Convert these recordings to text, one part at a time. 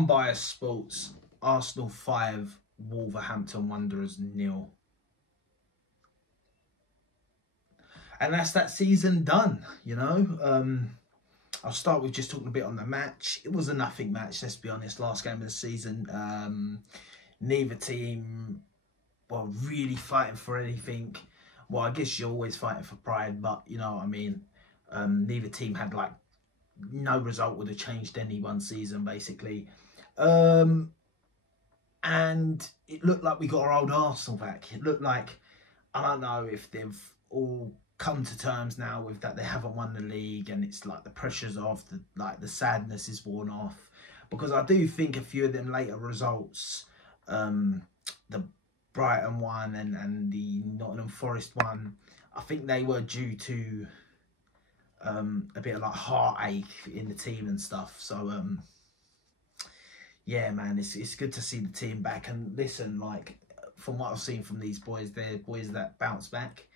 Unbiased Sports, Arsenal 5, Wolverhampton Wanderers 0. And that's that season done, you know. I'll start with just talking a bit on the match. It was a nothing match, let's be honest. Last game of the season. Neither team were really fighting for anything. Well, I guess you're always fighting for pride, but you know what I mean. Neither team had, like, no result would have changed anyone's season, basically. And it looked like we got our old Arsenal back. It looked like, I don't know if they've all come to terms now with that they haven't won the league, and it's like the pressure's off, the sadness is worn off. Because I do think a few of them later results, the Brighton one and the Nottingham Forest one, I think they were due to a bit of like heartache in the team and stuff. So yeah, man, it's good to see the team back. And listen, like, from what I've seen from these boys, they're boys that bounce back.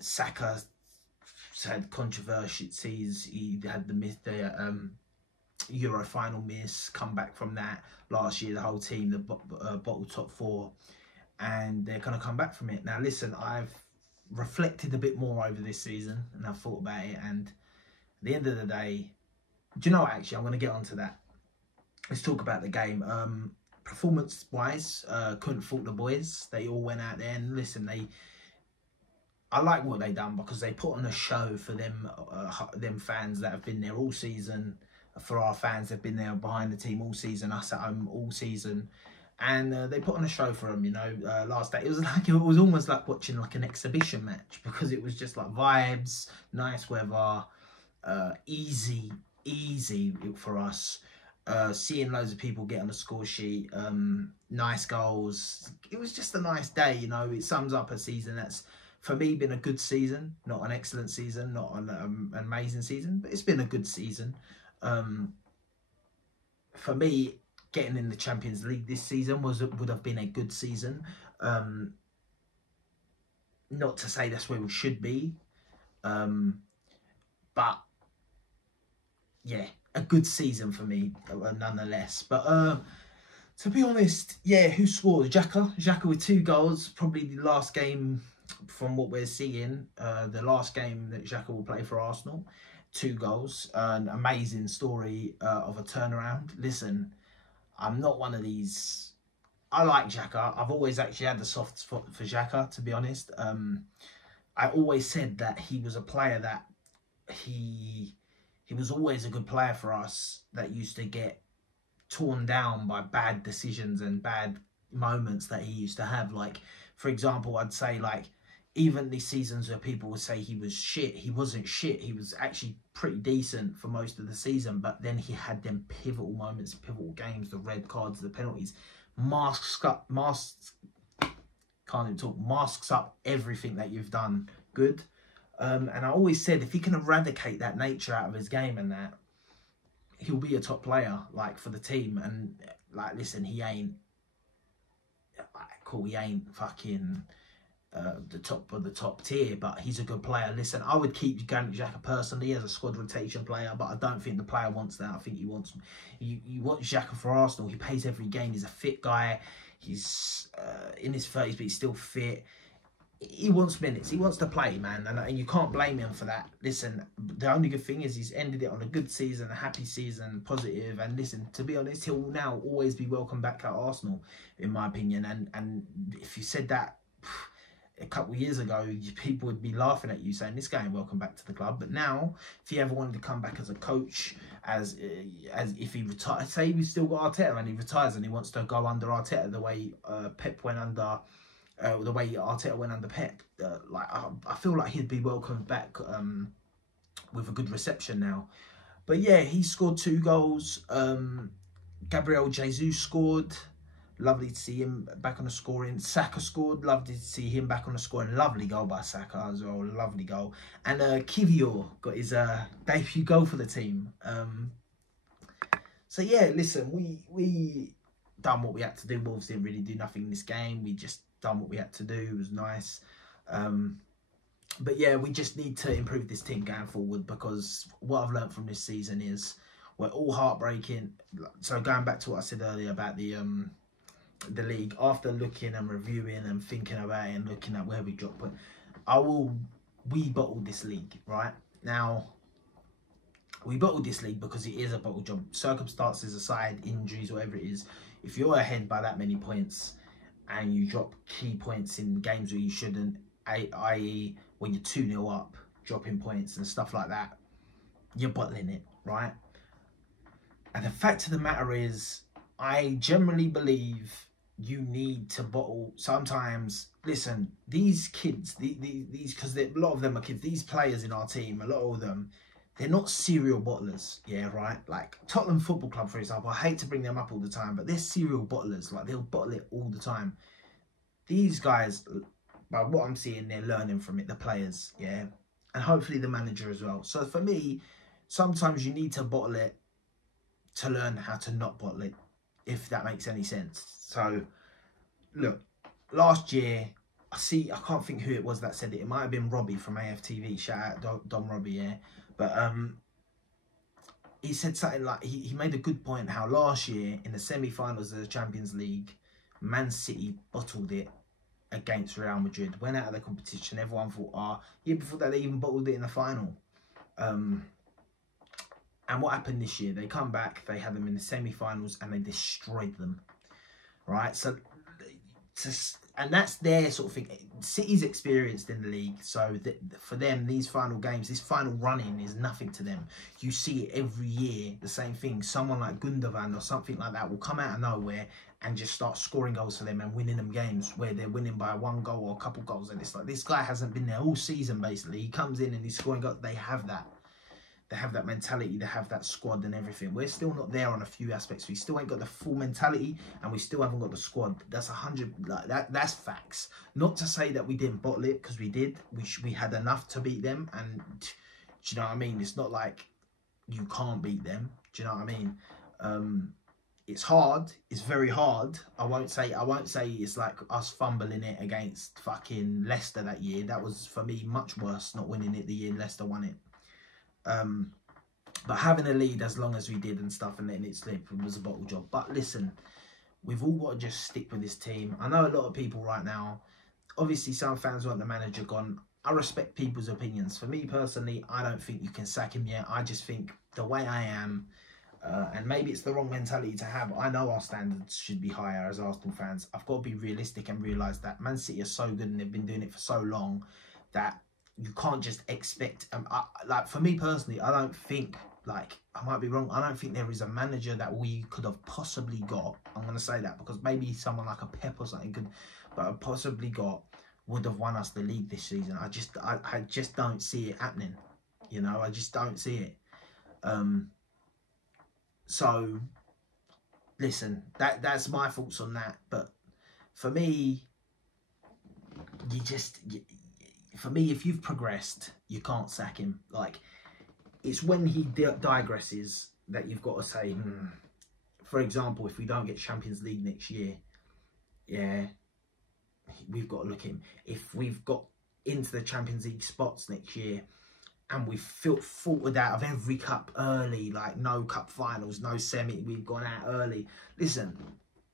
Saka had controversies. He had the Euro final miss, come back from that last year. The whole team, the bottle top 4, and they're going to come back from it. Now, listen, I've reflected a bit more over this season, and I've thought about it. And at the end of the day, do you know what? Actually, I'm going to get onto that. Let's talk about the game. Performance-wise, couldn't fault the boys. They all went out there and listen. I like what they done because they put on a show for them fans that have been there all season. For our fans, they've been there behind the team all season. Us at home all season, and they put on a show for them. You know, last day it was almost like watching like an exhibition match, because it was just like vibes, nice weather, easy for us. Seeing loads of people get on the score sheet, nice goals. It was just a nice day, you know. It sums up a season that's, for me, been a good season. Not an excellent season, not an amazing season, but it's been a good season. For me, getting in the Champions League this season would have been a good season. Not to say that's where we should be, but yeah, a good season for me, nonetheless. But to be honest, yeah, who scored? Xhaka with 2 goals. Probably the last game, from what we're seeing, the last game that Xhaka will play for Arsenal. 2 goals. An amazing story of a turnaround. Listen, I'm not one of these. I like Xhaka. I've always actually had the soft spot for Xhaka, to be honest. I always said that he was a player that he was always a good player for us, that used to get torn down by bad decisions and bad moments that he used to have. Like, for example, I'd say, like, even these seasons where people would say he was shit, he wasn't shit. He was actually pretty decent for most of the season, but then he had them pivotal moments, pivotal games, the red cards, the penalties, masks up everything that you've done good. And I always said, if he can eradicate that nature out of his game and that, he'll be a top player, like, for the team. And, like, listen, he ain't cool. He ain't fucking the top of the top tier, but he's a good player. Listen, I would keep Granit Xhaka personally as a squad rotation player, but I don't think the player wants that. I think he wants, you want Xhaka for Arsenal. He plays every game. He's a fit guy. He's in his 30s, but he's still fit. He wants minutes. He wants to play, man, and you can't blame him for that. Listen, the only good thing is he's ended it on a good season, a happy season, positive. And listen, to be honest, he'll now always be welcome back at Arsenal, in my opinion. And if you said that a couple of years ago, people would be laughing at you, saying this guy ain't welcome back to the club. But now, if he ever wanted to come back as a coach, as if he retires, say we've still got Arteta and he retires and he wants to go under Arteta the way Pep went under. The way Arteta went under Pep, like I feel like he'd be welcomed back with a good reception now. But yeah, he scored 2 goals. Gabriel Jesus scored. Lovely to see him back on the scoring. Saka scored. Lovely to see him back on the scoring. Lovely goal by Saka as well. Lovely goal. And Kivior got his debut goal for the team. So yeah, listen, we done what we had to do. Wolves didn't really do nothing in this game. We just done what we had to do. It was nice. But yeah, we just need to improve this team going forward, because what I've learned from this season is were all heartbreaking. So going back to what I said earlier about the league, after looking and reviewing and thinking about it and looking at where we dropped, but we bottled this league, right? Now, we bottled this league because it is a bottle job. Circumstances aside, injuries, whatever it is, if you're ahead by that many points and you drop key points in games where you shouldn't, i.e. when you're 2-0 up, dropping points and stuff like that, you're bottling it, right? And the fact of the matter is, I generally believe you need to bottle sometimes. Listen, these kids, these because a lot of them are kids, these players in our team, a lot of them, they're not serial bottlers, yeah, right? Like Tottenham Football Club, for example, I hate to bring them up all the time, but they're serial bottlers. Like, they'll bottle it all the time. These guys, by what I'm seeing, they're learning from it, the players, yeah? And hopefully the manager as well. So for me, sometimes you need to bottle it to learn how to not bottle it, if that makes any sense. So, look, last year, I can't think who it was that said it. It might have been Robbie from AFTV. Shout out Dom Robbie, yeah? But he said something like, he made a good point how last year in the semi-finals of the Champions League, Man City bottled it against Real Madrid, went out of the competition. Everyone thought, yeah, before that they even bottled it in the final. And what happened this year? They come back, they had them in the semi-finals and they destroyed them, right? So and that's their sort of thing. City's experienced in the league, so for them, these final games, this final run-in is nothing to them. You see it every year, the same thing. Someone like Gundogan or something like that will come out of nowhere and just start scoring goals for them and winning them games where they're winning by 1 goal or a couple goals. And it's like, this guy hasn't been there all season, basically. He comes in and he's scoring goals. They have that. They have that mentality, they have that squad and everything. We're still not there on a few aspects. We still ain't got the full mentality and we still haven't got the squad. That's 100, like that's facts. Not to say that we didn't bottle it, because we did. We had enough to beat them, and do you know what I mean? It's not like you can't beat them. Do you know what I mean? It's hard. It's very hard. I won't say it's like us fumbling it against fucking Leicester that year. That was, for me, much worse, not winning it the year Leicester won it. But having a lead as long as we did and stuff and letting it slip was a bottle job. But listen, we've all got to just stick with this team. I know a lot of people right now, obviously some fans want the manager gone. I respect people's opinions. For me personally, I don't think you can sack him yet. I just think the way I am, and maybe it's the wrong mentality to have. I know our standards should be higher as Arsenal fans. I've got to be realistic and realise that Man City are so good and they've been doing it for so long that you can't just expect, like for me personally, I don't think, like, I might be wrong, I don't think there is a manager that we could have possibly got, I'm going to say that, because maybe someone like a Pep or something could, but possibly got, would have won us the league this season. I just don't see it happening, you know, I just don't see it. So, listen, that's my thoughts on that, but for me, for me, if you've progressed, you can't sack him. Like, it's when he digresses that you've got to say, for example, if we don't get Champions League next year, yeah, we've got to look at him. If we've got into the Champions League spots next year and we've faltered out of every cup early, like no cup finals, no semi, we've gone out early. Listen,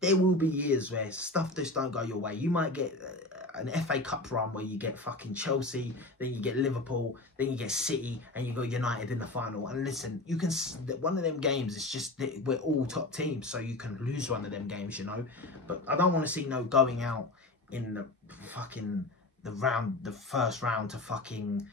there will be years where stuff just don't go your way. You might get an FA Cup run where you get fucking Chelsea, then you get Liverpool, then you get City, and you go United in the final. And listen, you can, one of them games, it's just that we're all top teams, so you can lose one of them games, you know. But I don't want to see no going out in the fucking the first round to fucking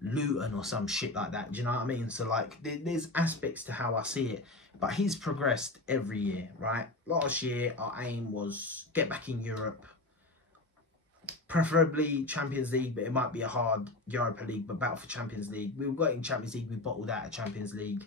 Luton or some shit like that. Do you know what I mean? So like, there's aspects to how I see it. But he's progressed every year, right? Last year, our aim was get back in Europe. Preferably Champions League, but it might be a hard Europa League, but battle for Champions League. We got in Champions League, we bottled out of Champions League.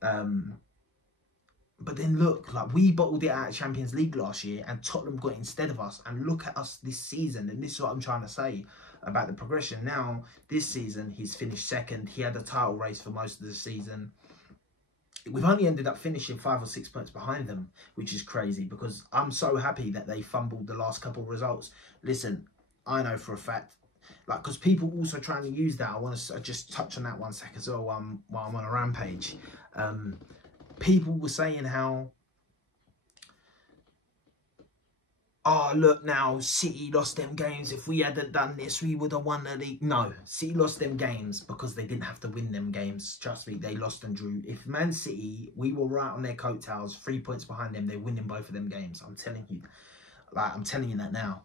But then look, like, we bottled it out of Champions League last year and Tottenham got it instead of us. And look at us this season. And this is what I'm trying to say about the progression. Now, this season, he's finished second. He had a title race for most of the season. We've only ended up finishing 5 or 6 points behind them, which is crazy because I'm so happy that they fumbled the last couple of results. Listen, I know for a fact, like, because people also trying to use that. I want to just touch on that 1 sec as well while I'm on a rampage. people were saying how, oh, look now, City lost them games. If we hadn't done this, we would have won the league. No, City lost them games because they didn't have to win them games. Trust me, they lost and drew. If Man City, we were right on their coattails, 3 points behind them, they're winning both of them games. I'm telling you. Like, I'm telling you that now.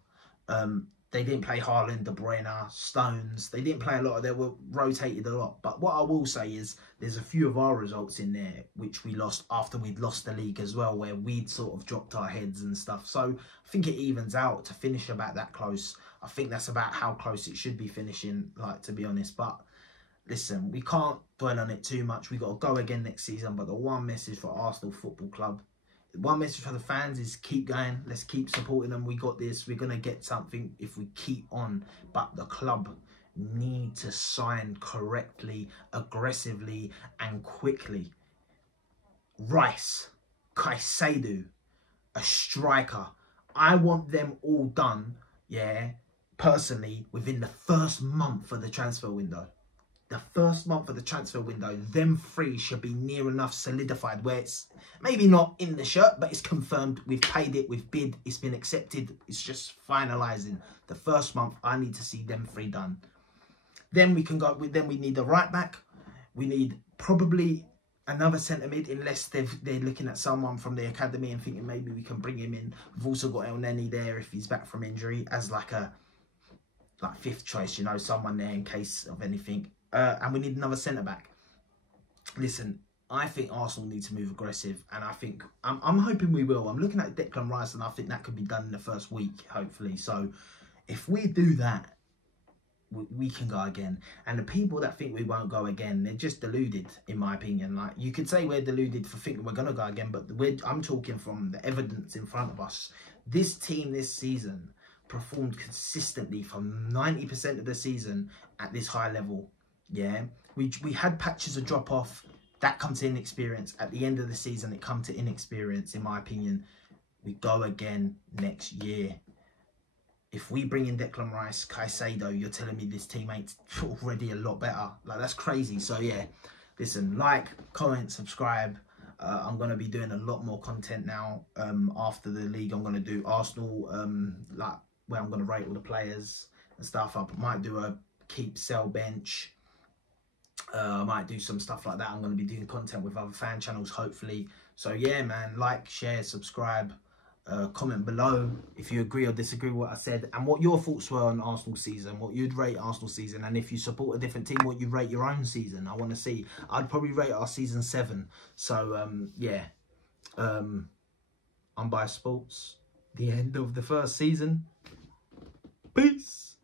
They didn't play Haaland, De Bruyne, Stones. They didn't play a lot. They were rotated a lot. But what I will say is there's a few of our results in there which we lost after we'd lost the league as well, where we'd sort of dropped our heads and stuff. So I think it evens out to finish about that close. I think that's about how close it should be finishing, like, to be honest. But listen, we can't dwell on it too much. We got to go again next season. But the one message for Arsenal Football Club, one message for the fans is keep going. Let's keep supporting them. We got this. We're going to get something if we keep on. But the club need to sign correctly, aggressively and quickly. Rice, Caicedo, a striker. I want them all done, yeah, personally, within the first month of the transfer window. The first month of the transfer window, them three should be near enough solidified where it's maybe not in the shirt, but it's confirmed. We've paid it, we've bid, it's been accepted. It's just finalising. The first month, I need to see them three done. Then we can go, then we need a right back. We need probably another centre mid, unless they're looking at someone from the academy and thinking maybe we can bring him in. We've also got El Neni there if he's back from injury as like fifth choice, you know, someone there in case of anything. And we need another centre-back. Listen, I think Arsenal need to move aggressive. And I think, I'm hoping we will. I'm looking at Declan Rice and I think that could be done in the first week, hopefully. So, if we do that, we can go again. And the people that think we won't go again, they're just deluded, in my opinion. Like, you could say we're deluded for thinking we're going to go again, but I'm talking from the evidence in front of us. This team this season performed consistently for 90% of the season at this high level. Yeah, we had patches of drop off. That comes to inexperience. At the end of the season, it comes to inexperience, in my opinion. We go again next year. If we bring in Declan Rice, Caicedo, you're telling me this team ain't already a lot better. Like, that's crazy. So yeah, listen, like, comment, subscribe. I'm going to be doing a lot more content now. After the league, I'm going to do Arsenal, like, where I'm going to rate all the players and stuff. I might do a keep, sell, bench. I might do some stuff like that. I'm going to be doing content with other fan channels, hopefully. So yeah, man, like, share, subscribe, comment below if you agree or disagree with what I said, and what your thoughts were on Arsenal season, what you'd rate Arsenal season, and if you support a different team, what you rate your own season. I want to see. I'd probably rate our season 7. So yeah, Unbiased Sports, the end of the first season. Peace.